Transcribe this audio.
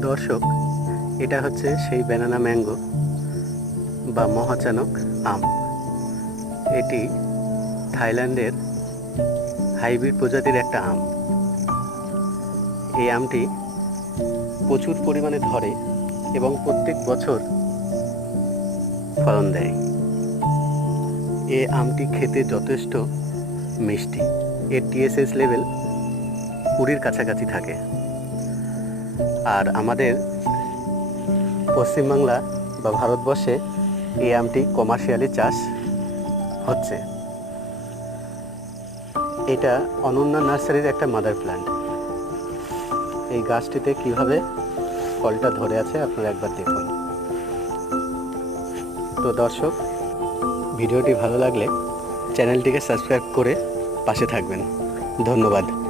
দর্শক, এটা হচ্ছে সেই ব্যানানা ম্যাঙ্গো বা মহাচানক আম। এটি থাইল্যান্ডের হাইব্রিড প্রজাতির একটা আম। এই আমটি প্রচুর পরিমাণে ধরে এবং প্রত্যেক বছর ফলন দেয়। এ আমটি খেতে যথেষ্ট মিষ্টি। এর টিএসএস লেভেল কুড়ির কাছাকাছি থাকে। আর আমাদের পশ্চিমবাংলা বা ভারতবর্ষে এই আমটি কমার্শিয়ালি চাষ হচ্ছে। এটা অনন্যা নার্সারির একটা মাদার প্ল্যান্ট এই গাছটিতে কীভাবে ফলটা ধরে আছে আপনারা একবার দেখুন। তো দর্শক, ভিডিওটি ভালো লাগলে চ্যানেলটিকে সাবস্ক্রাইব করে পাশে থাকবেন। ধন্যবাদ।